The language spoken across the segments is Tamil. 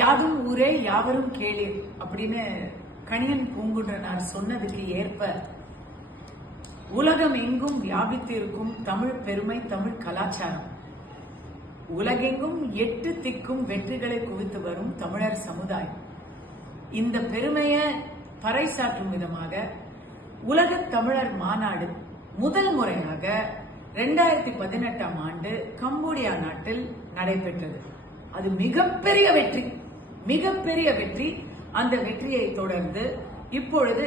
யாதும் ஊரே யாவரும் கேளீர் அப்படின்னு கணியன் பூங்குன்றனார் சொன்னதுக்கு ஏற்ப உலகம் எங்கும் வியாபித்திருக்கும் தமிழ் பெருமை, தமிழ் கலாச்சாரம், உலகெங்கும் 8 திக்கும் வெற்றிகளை குவித்து வரும் தமிழர் சமுதாயம், இந்த பெருமையை பறைசாற்றும் விதமாக உலக தமிழர் மாநாடு முதல் முறையாக 2018ஆம் ஆண்டு கம்போடியா நாட்டில் நடைபெற்றது. அது மிகப்பெரிய வெற்றி. அந்த வெற்றியை தொடர்ந்து இப்பொழுது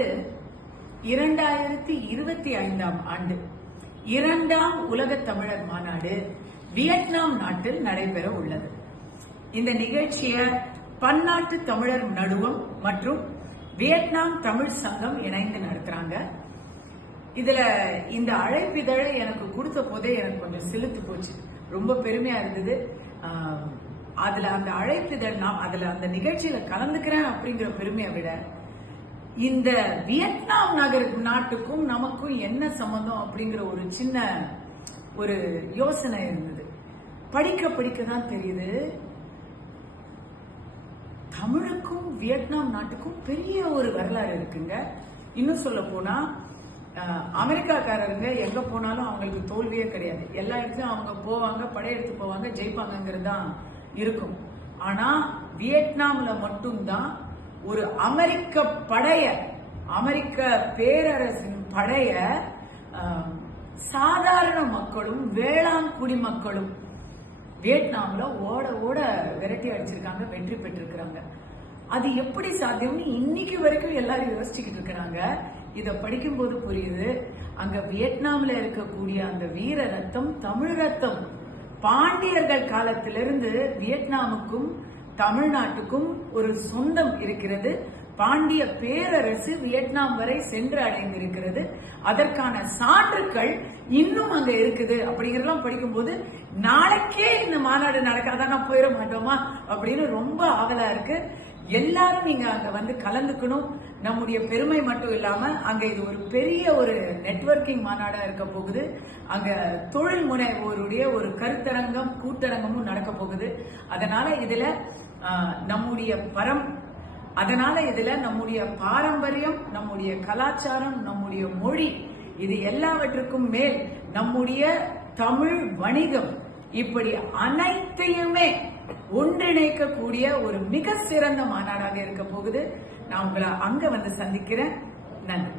2025ஆம் ஆண்டு 2ஆம் உலக தமிழர் மாநாடு வியட்நாம் நாட்டில் நடைபெற உள்ளது. இந்த நிகழ்ச்சியை பன்னாட்டு தமிழர் நடுவம் மற்றும் வியட்நாம் தமிழ் சங்கம் இணைந்து நடத்துறாங்க. இதுல இந்த அழைப்பிதழை எனக்கு கொடுத்த போதே எனக்கு கொஞ்சம் சிலுத்து போச்சு, ரொம்ப பெருமையா இருந்தது. அதுல அந்த அழைப்பிதழ் அதுல அந்த நிகழ்ச்சியில கலந்துக்கிறேன் அப்படிங்கிற பெருமையை விட இந்த வியட்நாம் நாட்டுக்கும் நமக்கும் என்ன சம்பந்தம் அப்படிங்கிற ஒரு சின்ன ஒரு யோசனை இருந்தது. படிக்க தான் தெரியுது, தமிழுக்கும் வியட்நாம் நாட்டுக்கும் பெரிய ஒரு வரலாறு இருக்குங்க. இன்னும் சொல்ல போனா அமெரிக்காக்காரருங்க எங்க போனாலும் அவங்களுக்கு தோல்வியே கிடையாது. எல்லா இடத்துலயும் அவங்க போவாங்க, படையெடுத்து போவாங்க, ஜெயிப்பாங்கிறது தான் இருக்கும். ஆனா வியட்நாம்ல மட்டும்தான் ஒரு அமெரிக்க பேரரசின் படைய சாதாரண மக்களும் வேளாண் குடிமக்களும் வியட்நாம்ல ஓட விரட்டி அடிச்சிருக்காங்க, வெற்றி பெற்றிருக்கிறாங்க. அது எப்படி சாத்தியம்னு இன்னைக்கு வரைக்கும் எல்லாரும் யோசிச்சுக்கிட்டு இருக்கிறாங்க. இத படிக்கும் போது புரியுது, அங்க வியட்நாம்ல இருக்கக்கூடிய அந்த வீர ரத்தம் தமிழ் ரத்தம். பாண்டியர்கள் காலத்திலிருந்து வியட்நாமுக்கும் தமிழ்நாட்டுக்கும் ஒரு சொந்தம் இருக்கிறது. பாண்டிய பேரரசு வியட்நாம் வரை சென்று அடைந்திருக்கிறது. அதற்கான சான்றுகள் இன்னும் அங்க இருக்குது. அப்படிங்கறதெல்லாம் படிக்கும் போது நாளைக்கே இந்த மாநாடு நடக்காதான் போயிட மாட்டோமா அப்படின்னு ரொம்ப ஆவலா இருக்கு. எல்லாரும் நீங்க அங்க வந்து கலந்துக்கணும். நம்முடைய பெருமை மட்டும் இல்லாம அங்க இது ஒரு பெரிய ஒரு நெட்வொர்க்கிங் மாநாடா இருக்க போகுது. அங்க தொழில் முனைவோருடைய ஒரு கருத்தரங்கம், கூட்டரங்கமும் நடக்க போகுது. அதனால இதுல நம்முடைய பாரம்பரியம், நம்முடைய கலாச்சாரம், நம்முடைய மொழி, இது எல்லாவற்றுக்கும் மேல் நம்முடைய தமிழ் வணிகம், இப்படி அனைத்தையுமே ஒன்றிணைக்கக்கூடிய ஒரு மிக சிறந்த மாநாடாக இருக்க போகுது. நான் உங்களை அங்க வந்து சந்திக்கிறேன். நன்றி.